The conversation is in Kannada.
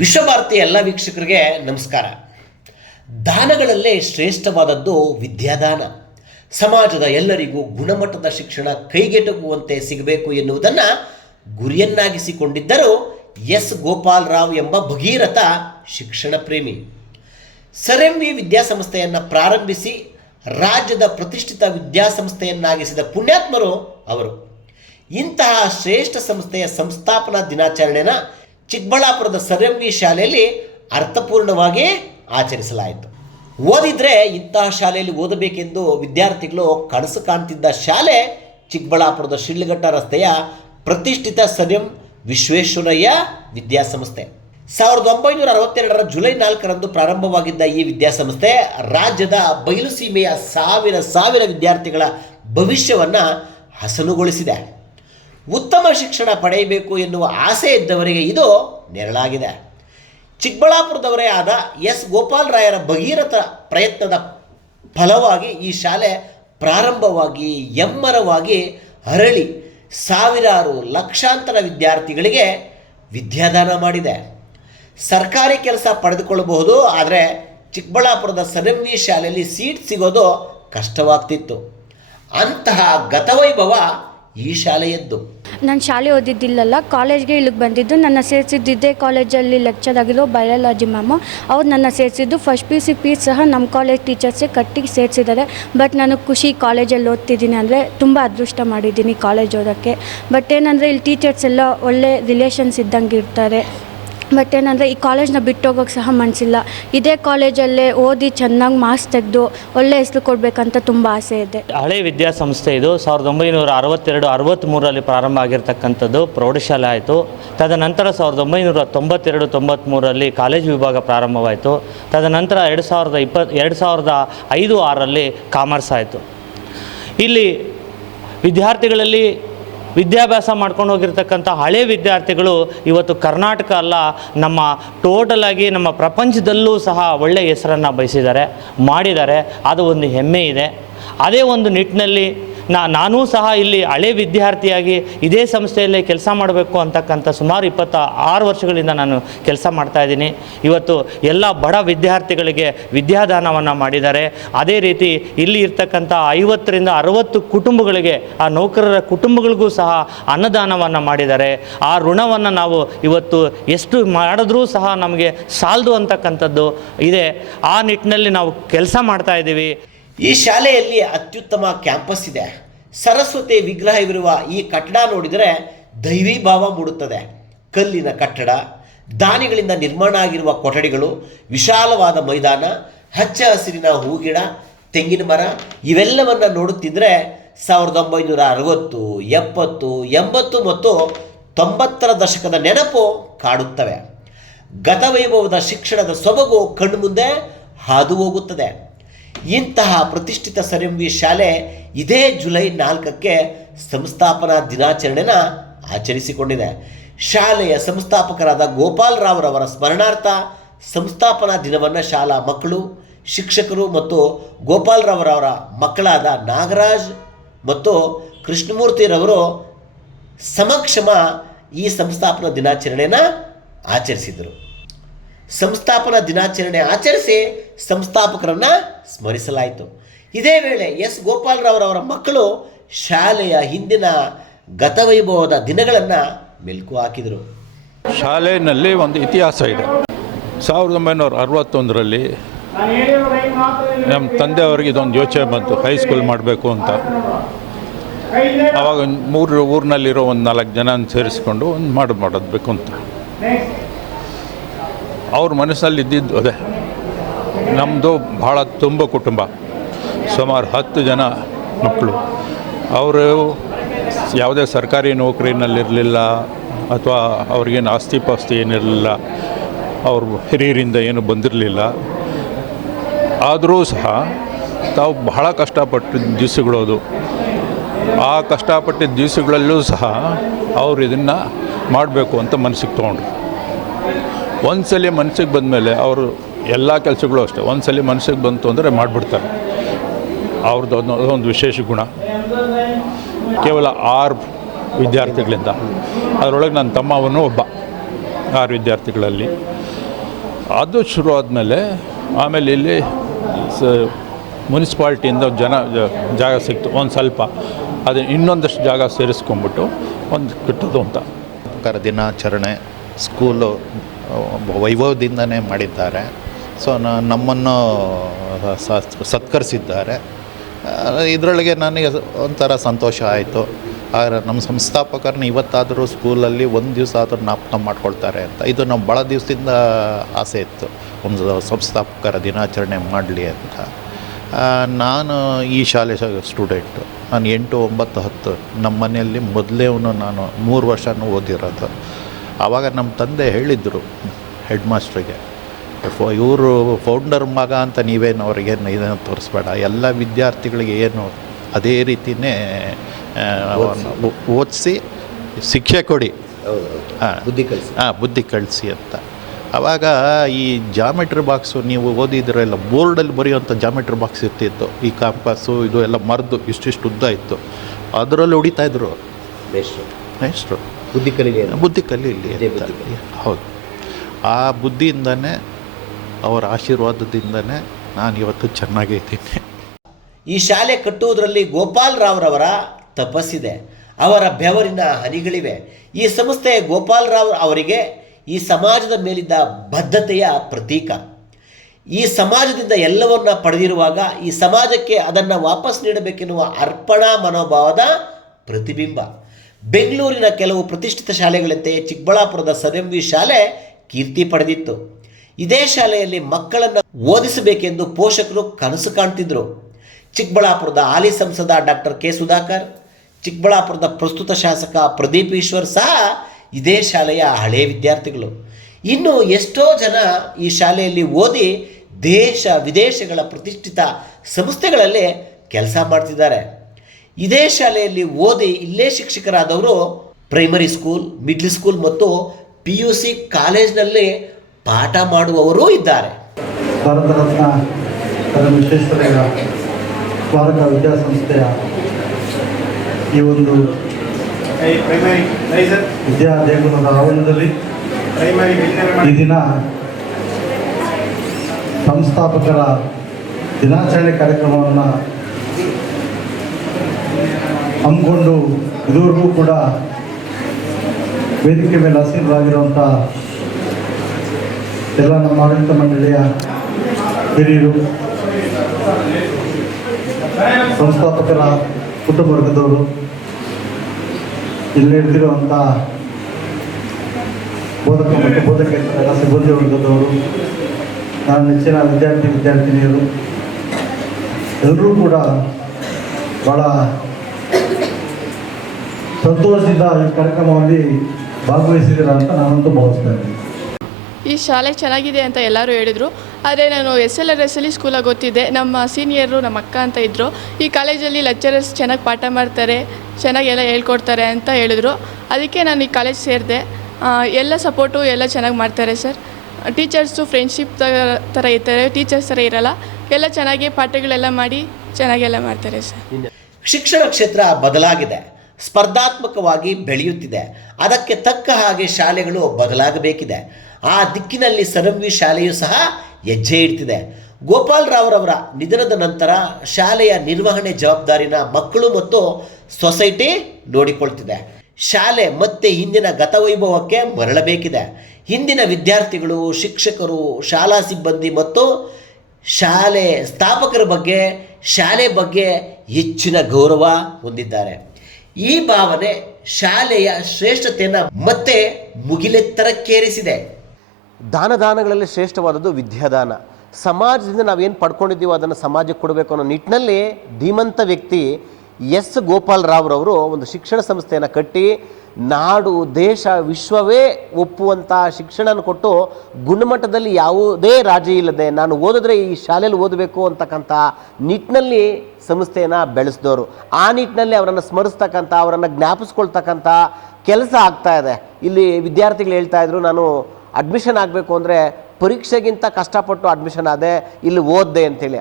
ವಿಶ್ವಭಾರತಿ ಎಲ್ಲ ವೀಕ್ಷಕರಿಗೆ ನಮಸ್ಕಾರ. ದಾನಗಳಲ್ಲೇ ಶ್ರೇಷ್ಠವಾದದ್ದು ವಿದ್ಯಾದಾನ. ಸಮಾಜದ ಎಲ್ಲರಿಗೂ ಗುಣಮಟ್ಟದ ಶಿಕ್ಷಣ ಕೈಗೆಟುಕುವಂತೆ ಸಿಗಬೇಕು ಎನ್ನುವುದನ್ನು ಗುರಿಯನ್ನಾಗಿಸಿಕೊಂಡಿದ್ದರು ಎಸ್ ಗೋಪಾಲ್ ರಾವ್ ಎಂಬ ಭಗೀರಥ ಶಿಕ್ಷಣ ಪ್ರೇಮಿ. ಸರ್ ಎಂ ವಿ ವಿದ್ಯಾಸಂಸ್ಥೆಯನ್ನು ಪ್ರಾರಂಭಿಸಿ ರಾಜ್ಯದ ಪ್ರತಿಷ್ಠಿತ ವಿದ್ಯಾಸಂಸ್ಥೆಯನ್ನಾಗಿಸಿದ ಪುಣ್ಯಾತ್ಮರು ಅವರು. ಇಂತಹ ಶ್ರೇಷ್ಠ ಸಂಸ್ಥೆಯ ಸಂಸ್ಥಾಪನಾ ದಿನಾಚರಣೆನ ಚಿಕ್ಕಬಳ್ಳಾಪುರದ ಸರ್ ಎಂ ವಿ ಶಾಲೆಯಲ್ಲಿ ಅರ್ಥಪೂರ್ಣವಾಗಿ ಆಚರಿಸಲಾಯಿತು. ಓದಿದರೆ ಇಂತಹ ಶಾಲೆಯಲ್ಲಿ ಓದಬೇಕೆಂದು ವಿದ್ಯಾರ್ಥಿಗಳು ಕನಸು ಕಾಣ್ತಿದ್ದ ಶಾಲೆ ಚಿಕ್ಕಬಳ್ಳಾಪುರದ ಶಿಡ್ಲಘಟ್ಟ ರಸ್ತೆಯ ಪ್ರತಿಷ್ಠಿತ ಸರ್ ಎಂ ವಿಶ್ವೇಶ್ವರಯ್ಯ ವಿದ್ಯಾಸಂಸ್ಥೆ. 1962 ಜುಲೈ 4 ಪ್ರಾರಂಭವಾಗಿದ್ದ ಈ ವಿದ್ಯಾಸಂಸ್ಥೆ ರಾಜ್ಯದ ಬಯಲು ಸೀಮೆಯ ಸಾವಿರ ವಿದ್ಯಾರ್ಥಿಗಳ ಭವಿಷ್ಯವನ್ನು ಹಸನುಗೊಳಿಸಿದೆ. ಉತ್ತಮ ಶಿಕ್ಷಣ ಪಡೆಯಬೇಕು ಎನ್ನುವ ಆಸೆ ಇದ್ದವರಿಗೆ ಇದು ನೆರಳಾಗಿದೆ. ಚಿಕ್ಕಬಳ್ಳಾಪುರದವರೇ ಆದ ಎಸ್ ಗೋಪಾಲ್ ರಾಯರ ಭಗೀರಥ ಪ್ರಯತ್ನದ ಫಲವಾಗಿ ಈ ಶಾಲೆ ಪ್ರಾರಂಭವಾಗಿ ಎಮ್ಮರವಾಗಿ ಅರಳಿ ಸಾವಿರಾರು ಲಕ್ಷಾಂತರ ವಿದ್ಯಾರ್ಥಿಗಳಿಗೆ ವಿದ್ಯಾದಾನ ಮಾಡಿದೆ. ಸರ್ಕಾರಿ ಕೆಲಸ ಪಡೆದುಕೊಳ್ಳಬಹುದು, ಆದರೆ ಚಿಕ್ಕಬಳ್ಳಾಪುರದ ಸರ್ ಎಂ ವಿ ಶಾಲೆಯಲ್ಲಿ ಸೀಟ್ ಸಿಗೋದು ಕಷ್ಟವಾಗ್ತಿತ್ತು. ಅಂತಹ ಗತವೈಭವ ಈ ಶಾಲೆಯದ್ದು. ನಾನು ಶಾಲೆ ಓದಿದ್ದಿಲ್ಲಲ್ಲ, ಕಾಲೇಜ್ಗೆ ಇಲ್ಲಿಗೆ ಬಂದಿದ್ದು. ನನ್ನ ಸೇರಿಸಿದ್ದಿದ್ದೇ ಕಾಲೇಜಲ್ಲಿ ಲೆಕ್ಚರ್ ಆಗಿರೋ ಬಯಾಲಜಿ ಮ್ಯಾಮು. ಅವ್ರು ನನ್ನ ಸೇರಿಸಿದ್ದು ಫಸ್ಟ್ ಪಿ ಫೀಸ್ ಸಹ ನಮ್ಮ ಕಾಲೇಜ್ ಟೀಚರ್ಸೇ ಕಟ್ಟಿ ಸೇರಿಸಿದ್ದಾರೆ. ಬಟ್ ನನಗೆ ಖುಷಿ ಕಾಲೇಜಲ್ಲಿ ಓದ್ತಿದ್ದೀನಿ ಅಂದರೆ, ತುಂಬ ಅದೃಷ್ಟ ಮಾಡಿದ್ದೀನಿ ಕಾಲೇಜ್ ಓದೋಕ್ಕೆ. ಬಟ್ ಏನಂದರೆ ಇಲ್ಲಿ ಟೀಚರ್ಸ್ ಎಲ್ಲ ಒಳ್ಳೆ ರಿಲೇಷನ್ಸ್ ಇದ್ದಂಗೆ ಇರ್ತಾರೆ. ಬಟ್ ಏನಂದರೆ ಈ ಕಾಲೇಜ್ನ ಬಿಟ್ಟೋಗೋಕ್ಕೆ ಸಹ ಮನಸ್ಸಿಲ್ಲ. ಇದೇ ಕಾಲೇಜಲ್ಲೇ ಓದಿ ಚೆನ್ನಾಗಿ ಮಾರ್ಕ್ಸ್ ತೆಗೆದು ಒಳ್ಳೆ ಹೆಸರು ಕೊಡಬೇಕಂತ ತುಂಬ ಆಸೆ ಇದೆ. ಹಳೆ ವಿದ್ಯಾಸಂಸ್ಥೆ ಇದು 1962-63 ಪ್ರಾರಂಭ ಆಗಿರ್ತಕ್ಕಂಥದ್ದು ಪ್ರೌಢಶಾಲೆ ಆಯಿತು. ತದನಂತರ 1992-93 ಕಾಲೇಜು ವಿಭಾಗ ಪ್ರಾರಂಭವಾಯಿತು. ತದನಂತರ 2005-6 ಕಾಮರ್ಸ್ ಆಯಿತು. ಇಲ್ಲಿ ವಿದ್ಯಾರ್ಥಿಗಳಲ್ಲಿ ವಿದ್ಯಾಭ್ಯಾಸ ಮಾಡ್ಕೊಂಡು ಹೋಗಿರ್ತಕ್ಕಂಥ ಹಳೆ ವಿದ್ಯಾರ್ಥಿಗಳು ಇವತ್ತು ಕರ್ನಾಟಕ ಅಲ್ಲ, ನಮ್ಮ ಟೋಟಲಾಗಿ ನಮ್ಮ ಪ್ರಪಂಚದಲ್ಲೂ ಸಹ ಒಳ್ಳೆಯ ಹೆಸರನ್ನು ಬಯಸಿದ್ದಾರೆ, ಮಾಡಿದ್ದಾರೆ. ಅದು ಒಂದು ಹೆಮ್ಮೆ ಇದೆ. ಅದೇ ಒಂದು ನಿಟ್ಟಿನಲ್ಲಿ ನಾನೂ ಸಹ ಇಲ್ಲಿ ಹಳೆ ವಿದ್ಯಾರ್ಥಿಯಾಗಿ ಇದೇ ಸಂಸ್ಥೆಯಲ್ಲೇ ಕೆಲಸ ಮಾಡಬೇಕು ಅಂತಕ್ಕಂಥ ಸುಮಾರು 26 ವರ್ಷಗಳಿಂದ ನಾನು ಕೆಲಸ ಮಾಡ್ತಾಯಿದ್ದೀನಿ. ಇವತ್ತು ಎಲ್ಲ ಬಡ ವಿದ್ಯಾರ್ಥಿಗಳಿಗೆ ವಿದ್ಯಾದಾನವನ್ನು ಮಾಡಿದ್ದಾರೆ. ಅದೇ ರೀತಿ ಇಲ್ಲಿ ಇರ್ತಕ್ಕಂಥ 50-60 ಕುಟುಂಬಗಳಿಗೆ, ಆ ನೌಕರರ ಕುಟುಂಬಗಳಿಗೂ ಸಹ ಅನ್ನದಾನವನ್ನು ಮಾಡಿದ್ದಾರೆ. ಆ ಋಣವನ್ನು ನಾವು ಇವತ್ತು ಎಷ್ಟು ಮಾಡಿದ್ರೂ ಸಹ ನಮಗೆ ಸಾಲದು ಅಂತಕ್ಕಂಥದ್ದು ಇದೆ. ಆ ನಿಟ್ಟಿನಲ್ಲಿ ನಾವು ಕೆಲಸ ಮಾಡ್ತಾಯಿದ್ದೀವಿ. ಈ ಶಾಲೆಯಲ್ಲಿ ಅತ್ಯುತ್ತಮ ಕ್ಯಾಂಪಸ್ ಇದೆ. ಸರಸ್ವತಿ ವಿಗ್ರಹವಿರುವ ಈ ಕಟ್ಟಡ ನೋಡಿದರೆ ದೈವಿ ಭಾವ ಮೂಡುತ್ತದೆ. ಕಲ್ಲಿನ ಕಟ್ಟಡ, ದಾನಿಗಳಿಂದ ನಿರ್ಮಾಣ ಆಗಿರುವ ಕೊಠಡಿಗಳು, ವಿಶಾಲವಾದ ಮೈದಾನ, ಹಚ್ಚ ಹಸಿರಿನ ಹೂಗಿಡ, ತೆಂಗಿನ ಮರ ಇವೆಲ್ಲವನ್ನು ನೋಡುತ್ತಿದ್ದರೆ 1960, 70, 80 ಮತ್ತು 90ರ ದಶಕದ ನೆನಪು ಕಾಡುತ್ತವೆ. ಗತವೈಭವದ ಶಿಕ್ಷಣದ ಸೊಬಗು ಕಣ್ಣು ಮುಂದೆ ಹಾದು ಹೋಗುತ್ತದೆ. ಇಂತಹ ಪ್ರತಿಷ್ಠಿತ ಸರ್ ಎಂ ವಿ ಶಾಲೆ ಇದೇ ಜುಲೈ 4 ಸಂಸ್ಥಾಪನಾ ದಿನಾಚರಣೆನ ಆಚರಿಸಿಕೊಂಡಿದೆ. ಶಾಲೆಯ ಸಂಸ್ಥಾಪಕರಾದ ಗೋಪಾಲ್ ರಾವ್ ರವರ ಸ್ಮರಣಾರ್ಥ ಸಂಸ್ಥಾಪನಾ ದಿನವನ್ನು ಶಾಲಾ ಮಕ್ಕಳು, ಶಿಕ್ಷಕರು ಮತ್ತು ಗೋಪಾಲ್ ರಾವ್ ರವರ ಮಕ್ಕಳಾದ ನಾಗರಾಜ್ ಮತ್ತು ಕೃಷ್ಣಮೂರ್ತಿರವರು ಸಮಕ್ಷಮ ಈ ಸಂಸ್ಥಾಪನಾ ದಿನಾಚರಣೆಯನ್ನು ಆಚರಿಸಿದರು. ಸಂಸ್ಥಾಪನಾ ದಿನಾಚರಣೆ ಆಚರಿಸಿ ಸಂಸ್ಥಾಪಕರನ್ನು ಸ್ಮರಿಸಲಾಯಿತು. ಇದೇ ವೇಳೆ ಎಸ್ ಗೋಪಾಲ್ ರಾವ್ ಅವರ ಮಕ್ಕಳು ಶಾಲೆಯ ಹಿಂದಿನ ಗತವೈಭವದ ದಿನಗಳನ್ನು ಮೆಲುಕು ಹಾಕಿದರು. ಶಾಲೆಯಲ್ಲಿ ಒಂದು ಇತಿಹಾಸ ಇದೆ. 1961 ನಮ್ಮ ತಂದೆಯವರಿಗೆ ಇದೊಂದು ಯೋಚನೆ ಬಂತು, ಹೈಸ್ಕೂಲ್ ಮಾಡಬೇಕು ಅಂತ. ಆವಾಗ ಊರಿನಲ್ಲಿರೋ ಒಂದು 4 ಜನ ಸೇರಿಸ್ಕೊಂಡು ಒಂದು ಮಾಡಬೇಕು ಅಂತ ಅವ್ರ ಮನಸ್ಸಲ್ಲಿ ಇದ್ದಿದ್ದು ಅದೇ. ನಮ್ಮದು ಭಾಳ ತುಂಬ ಕುಟುಂಬ, ಸುಮಾರು 10 ಜನ ಮಕ್ಕಳು. ಅವರು ಯಾವುದೇ ಸರ್ಕಾರಿ ನೌಕರಿನಲ್ಲಿರಲಿಲ್ಲ, ಅಥವಾ ಅವ್ರಿಗೇನು ಆಸ್ತಿ ಪಾಸ್ತಿ ಏನಿರಲಿಲ್ಲ, ಅವ್ರ ಹಿರಿಯರಿಂದ ಏನು ಬಂದಿರಲಿಲ್ಲ. ಆದರೂ ಸಹ ತಾವು ಬಹಳ ಕಷ್ಟಪಟ್ಟಿದ್ದ ದಿವಸಗಳದು. ಆ ಕಷ್ಟಪಟ್ಟಿದ್ದ ದಿವಸಗಳಲ್ಲೂ ಸಹ ಅವರು ಇದನ್ನು ಮಾಡಬೇಕು ಅಂತ ಮನಸ್ಸಿಗೆ ತೊಗೊಂಡ್ರು. ಒಂದ್ಸಲಿ ಮನಸ್ಸಿಗೆ ಬಂದಮೇಲೆ ಅವರು ಎಲ್ಲ ಕೆಲಸಗಳು ಅಷ್ಟೇ, ಒಂದ್ಸಲಿ ಮನಸ್ಸಿಗೆ ಬಂತು ಅಂದರೆ ಮಾಡಿಬಿಡ್ತಾರೆ. ಅವ್ರದ್ದು ಒಂದು ವಿಶೇಷ ಗುಣ. ಕೇವಲ 6 ವಿದ್ಯಾರ್ಥಿಗಳಿಂದ, ಅದರೊಳಗೆ ನನ್ನ ತಮ್ಮವನು ಒಬ್ಬ 6 ವಿದ್ಯಾರ್ಥಿಗಳಲ್ಲಿ. ಅದು ಶುರು ಆದಮೇಲೆ ಆಮೇಲೆ ಇಲ್ಲಿ ಮುನ್ಸಿಪಾಲ್ಟಿಯಿಂದ ಜಾಗ ಸಿಕ್ತು ಒಂದು ಸ್ವಲ್ಪ, ಅದು ಇನ್ನೊಂದಷ್ಟು ಜಾಗ ಸೇರಿಸ್ಕೊಂಡ್ಬಿಟ್ಟು ಒಂದು ಕಟ್ಟೋದು ಅಂತ. ದಿನಾಚರಣೆ ಸ್ಕೂಲು ವೈಭವದಿಂದನೇ ಮಾಡಿದ್ದಾರೆ. ಸೊ ನಮ್ಮನ್ನು ಸತ್ಕರಿಸಿದ್ದಾರೆ. ಇದರೊಳಗೆ ನನಗೆ ಒಂಥರ ಸಂತೋಷ ಆಯಿತು. ಆದರೆ ನಮ್ಮ ಸಂಸ್ಥಾಪಕರನ್ನ ಇವತ್ತಾದರೂ ಸ್ಕೂಲಲ್ಲಿ ಒಂದು ದಿವಸ ಆದರೂ ಜ್ಞಾಪಕ ಮಾಡ್ಕೊಳ್ತಾರೆ ಅಂತ. ಇದು ನಮ್ಮ ಭಾಳ ದಿವಸದಿಂದ ಆಸೆ ಇತ್ತು, ಒಂದು ಸಂಸ್ಥಾಪಕರ ದಿನಾಚರಣೆ ಮಾಡಲಿ ಅಂತ. ನಾನು ಈ ಶಾಲೆ ಸ್ಟೂಡೆಂಟು. ನಾನು 8, 9, 10 ನಮ್ಮ ಮನೆಯಲ್ಲಿ ಮೊದಲೇವನು ನಾನು 3 ವರ್ಷನೂ ಓದಿರೋದು. ಆವಾಗ ನಮ್ಮ ತಂದೆ ಹೇಳಿದರು ಹೆಡ್ ಮಾಸ್ಟ್ರಿಗೆ, ಇವರು ಫೌಂಡರ್ ಮಗ ಅಂತ ನೀವೇನು ಅವ್ರಿಗೇನು ಇದನ್ನು ತೋರಿಸ್ಬೇಡ, ಎಲ್ಲ ವಿದ್ಯಾರ್ಥಿಗಳಿಗೆ ಏನು ಅದೇ ರೀತಿಯೇ ಓದಿಸಿ ಶಿಕ್ಷೆ ಕೊಡಿ, ಬುದ್ಧಿ ಕಳಿಸಿ ಅಂತ. ಆವಾಗ ಈ ಜಾಮೆಟ್ರಿ ಬಾಕ್ಸು ನೀವು ಓದಿದ್ರಲ್ಲ, ಬೋರ್ಡಲ್ಲಿ ಬರೆಯುವಂಥ ಜಾಮೆಟ್ರಿ ಬಾಕ್ಸ್ ಇರ್ತಿತ್ತು. ಈ ಕಾಂಪಾಸು ಇದು ಎಲ್ಲ ಮರೆದು ಇಷ್ಟಿಷ್ಟು ಉದ್ದ ಇತ್ತು, ಅದರಲ್ಲಿ ಹೊಡಿತಾಯಿದ್ರು ಮೇಷ್ಟ್ರು. ಬುದ್ಧಿ ಕಲೀಲಿ ಅಂತ. ಹೌದು, ಆ ಬುದ್ಧಿಯಿಂದನೇ ಅವರ ಆಶೀರ್ವಾದದಿಂದನೇ ನಾನು ಇವತ್ತು ಚೆನ್ನಾಗಿದ್ದೀನಿ. ಈ ಶಾಲೆ ಕಟ್ಟುವುದರಲ್ಲಿ ಗೋಪಾಲ್ ರಾವ್ರವರ ತಪಸ್ಸಿದೆ, ಅವರ ಬೆವರಿನ ಹನಿಗಳಿವೆ. ಈ ಸಂಸ್ಥೆ ಗೋಪಾಲ್ ರಾವ್ ಅವರಿಗೆ ಈ ಸಮಾಜದ ಮೇಲಿದ್ದ ಬದ್ಧತೆಯ ಪ್ರತೀಕ. ಈ ಸಮಾಜದಿಂದ ಎಲ್ಲವನ್ನ ಪಡೆದಿರುವಾಗ ಈ ಸಮಾಜಕ್ಕೆ ಅದನ್ನು ವಾಪಸ್ ನೀಡಬೇಕೆನ್ನುವ ಅರ್ಪಣಾ ಮನೋಭಾವದ ಪ್ರತಿಬಿಂಬ. ಬೆಂಗಳೂರಿನ ಕೆಲವು ಪ್ರತಿಷ್ಠಿತ ಶಾಲೆಗಳಂತೆ ಚಿಕ್ಕಬಳ್ಳಾಪುರದ ಸರ್.ಎಂ.ವಿ. ಶಾಲೆ ಕೀರ್ತಿ ಪಡೆದಿತ್ತು. ಇದೇ ಶಾಲೆಯಲ್ಲಿ ಮಕ್ಕಳನ್ನು ಓದಿಸಬೇಕೆಂದು ಪೋಷಕರು ಕನಸು ಕಾಣ್ತಿದ್ರು. ಚಿಕ್ಕಬಳ್ಳಾಪುರದ ಹಾಲಿ ಸಂಸದ ಡಾಕ್ಟರ್ ಕೆ. ಸುಧಾಕರ್, ಚಿಕ್ಕಬಳ್ಳಾಪುರದ ಪ್ರಸ್ತುತ ಶಾಸಕ ಪ್ರದೀಪ್ ಈಶ್ವರ್ ಸಹ ಇದೇ ಶಾಲೆಯ ಹಳೆಯ ವಿದ್ಯಾರ್ಥಿಗಳು. ಇನ್ನು ಎಷ್ಟೋ ಜನ ಈ ಶಾಲೆಯಲ್ಲಿ ಓದಿ ದೇಶ ವಿದೇಶಗಳ ಪ್ರತಿಷ್ಠಿತ ಸಂಸ್ಥೆಗಳಲ್ಲಿ ಕೆಲಸ ಮಾಡ್ತಿದ್ದಾರೆ. ಇದೇ ಶಾಲೆಯಲ್ಲಿ ಓದಿ ಇಲ್ಲೇ ಶಿಕ್ಷಕರಾದವರು ಪ್ರೈಮರಿ ಸ್ಕೂಲ್, ಮಿಡ್ಲ್ ಸ್ಕೂಲ್ ಮತ್ತು PUC ಕಾಲೇಜ್ನಲ್ಲಿ ಪಾಠ ಮಾಡುವವರೂ ಇದ್ದಾರೆ. ಭಾರತ ರತ್ನ ವಿಶ್ವೇಶ್ವರಯ್ಯ ಸ್ಮಾರಕ ವಿದ್ಯಾಸಂಸ್ಥೆಯ ಈ ಒಂದು ವಿದ್ಯಾ ದೇಗುಲದ ಆವರಣದಲ್ಲಿ ಈ ದಿನ ಸಂಸ್ಥಾಪಕರ ದಿನಾಚರಣೆ ಕಾರ್ಯಕ್ರಮವನ್ನು ಹಮ್ಮಿಕೊಂಡು ಇದುವರೆಗೂ ಕೂಡ ವೇದಿಕೆ ಮೇಲೆ ಹಸಿರಾಗಿರುವಂಥ ಎಲ್ಲ ನಮ್ಮ ಆಡಳಿತ ಮಂಡಳಿಯ ಹಿರಿಯರು, ಸಂಸ್ಥಾಪಕರ ಕುಟುಂಬ ವರ್ಗದವರು, ಇಲ್ಲಿ ಹಿಡಿದಿರುವಂಥ ಬೋಧಕ ಮತ್ತು ಬೋಧಕೇತರ ಸಿಬ್ಬಂದಿ ವರ್ಗದವರು, ನನ್ನ ನೆಚ್ಚಿನ ವಿದ್ಯಾರ್ಥಿನಿಯರು ಎಲ್ಲರೂ ಕೂಡ ಭಾಳ ಸಂತೋಷದಿಂದ ಈ ಕಾರ್ಯಕ್ರಮದಲ್ಲಿ ಭಾಗವಹಿಸಿದ್ದೀರ ಅಂತ ನಾನಂತೂ ಭಾವಿಸ್ತಾ ಇದ್ದೀನಿ. ಈ ಶಾಲೆ ಚೆನ್ನಾಗಿದೆ ಅಂತ ಎಲ್ಲರೂ ಹೇಳಿದರು. ಆದರೆ ನಾನು SLRSಲ್ಲಿ ಸ್ಕೂಲಾಗಿ ಓದ್ತಿದ್ದೆ. ನಮ್ಮ ಸೀನಿಯರು ನಮ್ಮ ಅಕ್ಕ ಅಂತ ಇದ್ದರು. ಈ ಕಾಲೇಜಲ್ಲಿ ಲೆಕ್ಚರರ್ಸ್ ಚೆನ್ನಾಗಿ ಪಾಠ ಮಾಡ್ತಾರೆ, ಚೆನ್ನಾಗೆಲ್ಲ ಹೇಳ್ಕೊಡ್ತಾರೆ ಅಂತ ಹೇಳಿದ್ರು. ಅದಕ್ಕೆ ನಾನು ಈ ಕಾಲೇಜ್ ಸೇರಿದೆ. ಎಲ್ಲ ಸಪೋರ್ಟು ಎಲ್ಲ ಚೆನ್ನಾಗಿ ಮಾಡ್ತಾರೆ ಸರ್. ಟೀಚರ್ಸು ಫ್ರೆಂಡ್ಶಿಪ್ ಥರ ಇರ್ತಾರೆ, ಟೀಚರ್ಸ್ ಥರ ಇರಲ್ಲ. ಎಲ್ಲ ಚೆನ್ನಾಗಿ ಪಾಠಗಳೆಲ್ಲ ಮಾಡಿ ಚೆನ್ನಾಗೆಲ್ಲ ಮಾಡ್ತಾರೆ ಸರ್. ಶಿಕ್ಷಣ ಕ್ಷೇತ್ರ ಬದಲಾಗಿದೆ, ಸ್ಪರ್ಧಾತ್ಮಕವಾಗಿ ಬೆಳೆಯುತ್ತಿದೆ. ಅದಕ್ಕೆ ತಕ್ಕ ಹಾಗೆ ಶಾಲೆಗಳು ಬದಲಾಗಬೇಕಿದೆ. ಆ ದಿಕ್ಕಿನಲ್ಲಿ ಸರ್.ಎಂ.ವಿ. ಶಾಲೆಯೂ ಸಹ ಹೆಜ್ಜೆ ಇಡ್ತಿದೆ. ಗೋಪಾಲ್ ರಾವ್ರವರ ನಿಧನದ ನಂತರ ಶಾಲೆಯ ನಿರ್ವಹಣೆ ಜವಾಬ್ದಾರಿನ ಮಕ್ಕಳು ಮತ್ತು ಸೊಸೈಟಿ ನೋಡಿಕೊಳ್ತಿದೆ. ಶಾಲೆ ಮತ್ತೆ ಹಿಂದಿನ ಗತವೈಭವಕ್ಕೆ ಮರಳಬೇಕಿದೆ. ಹಿಂದಿನ ವಿದ್ಯಾರ್ಥಿಗಳು, ಶಿಕ್ಷಕರು, ಶಾಲಾ ಸಿಬ್ಬಂದಿ ಮತ್ತು ಶಾಲೆ ಸ್ಥಾಪಕರ ಬಗ್ಗೆ, ಶಾಲೆ ಬಗ್ಗೆ ಹೆಚ್ಚಿನ ಗೌರವ ಹೊಂದಿದ್ದಾರೆ. ಈ ಭಾವನೆ ಶಾಲೆಯ ಶ್ರೇಷ್ಠತೆಯನ್ನು ಮತ್ತೆ ಮುಗಿಲೆತ್ತರಕ್ಕೇರಿಸಿದೆ. ದಾನಗಳಲ್ಲಿ ಶ್ರೇಷ್ಠವಾದದ್ದು ವಿದ್ಯಾದಾನ. ಸಮಾಜದಿಂದ ನಾವೇನು ಪಡ್ಕೊಂಡಿದ್ದೀವೋ ಅದನ್ನು ಸಮಾಜಕ್ಕೆ ಕೊಡಬೇಕು ಅನ್ನೋ ನಿಟ್ಟಿನಲ್ಲಿ ಧೀಮಂತ ವ್ಯಕ್ತಿ ಎಸ್ ಗೋಪಾಲ್ ರಾವ್ರವರು ಒಂದು ಶಿಕ್ಷಣ ಸಂಸ್ಥೆಯನ್ನು ಕಟ್ಟಿ ನಾಡು, ದೇಶ, ವಿಶ್ವವೇ ಒಪ್ಪುವಂಥ ಶಿಕ್ಷಣ ಕೊಟ್ಟು ಗುಣಮಟ್ಟದಲ್ಲಿ ಯಾವುದೇ ರಾಜಿ ಇಲ್ಲದೆ ನಾನು ಓದಿದ್ರೆ ಈ ಶಾಲೆಯಲ್ಲಿ ಓದಬೇಕು ಅಂತಕ್ಕಂಥ ನಿಟ್ಟಿನಲ್ಲಿ ಸಂಸ್ಥೆಯನ್ನು ಬೆಳೆಸಿದವರು. ಆ ನಿಟ್ಟಿನಲ್ಲಿ ಅವರನ್ನು ಸ್ಮರಿಸ್ತಕ್ಕಂಥ, ಅವರನ್ನು ಜ್ಞಾಪಿಸ್ಕೊಳ್ತಕ್ಕಂಥ ಕೆಲಸ ಆಗ್ತಾ ಇದೆ. ಇಲ್ಲಿ ವಿದ್ಯಾರ್ಥಿಗಳು ಹೇಳ್ತಾ ಇದ್ರು, ನಾನು ಅಡ್ಮಿಷನ್ ಆಗಬೇಕು ಅಂದರೆ ಪರೀಕ್ಷೆಗಿಂತ ಕಷ್ಟಪಟ್ಟು ಅಡ್ಮಿಷನ್ ಆದೆ, ಇಲ್ಲಿ ಓದಿದೆ ಅಂತೇಳಿ.